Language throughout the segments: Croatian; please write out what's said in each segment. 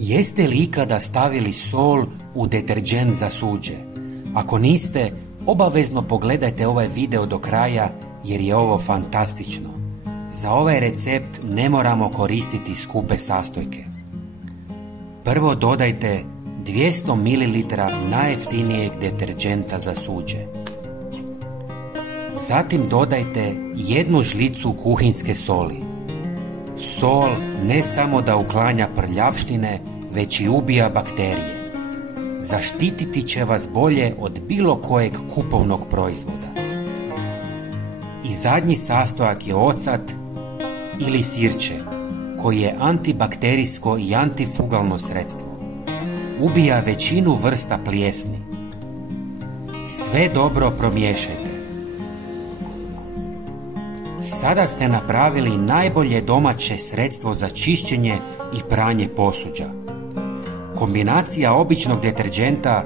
Jeste li ikada stavili sol u deterdžent za suđe? Ako niste, obavezno pogledajte ovaj video do kraja jer je ovo fantastično. Za ovaj recept ne moramo koristiti skupe sastojke. Prvo dodajte 200 ml najjeftinijeg deterdženta za suđe. Zatim dodajte 1 žlicu kuhinjske soli. Sol ne samo da uklanja prljavštine, već i ubija bakterije. Zaštititi će vas bolje od bilo kojeg kupovnog proizvoda. I zadnji sastojak je ocat ili sirće, koji je antibakterijsko i antifugalno sredstvo. Ubija većinu vrsta plijesni. Sve dobro promiješajte. Sada ste napravili najbolje domaće sredstvo za čišćenje i pranje posuđa. Kombinacija običnog deterdženta,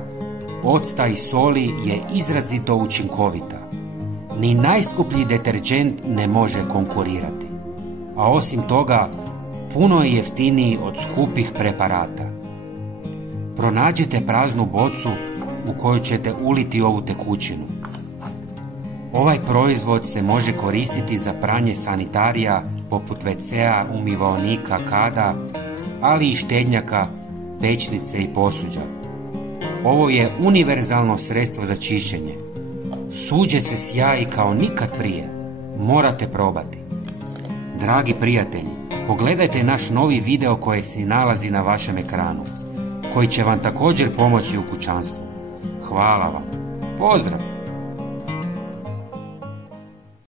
octa i soli je izrazito učinkovita. Ni najskuplji deterdžent ne može konkurirati. A osim toga, puno je jeftiniji od skupih preparata. Pronađite praznu bocu u kojoj ćete uliti ovu tekućinu. Ovaj proizvod se može koristiti za pranje sanitarija poput WC-a, umivaonika, kada, ali i štednjaka, pećnice i posuđa. Ovo je univerzalno sredstvo za čišćenje. Suđe se sjaji kao nikad prije. Morate probati. Dragi prijatelji, pogledajte naš novi video koji se nalazi na vašem ekranu, koji će vam također pomoći u kućanstvu. Hvala vam. Pozdrav!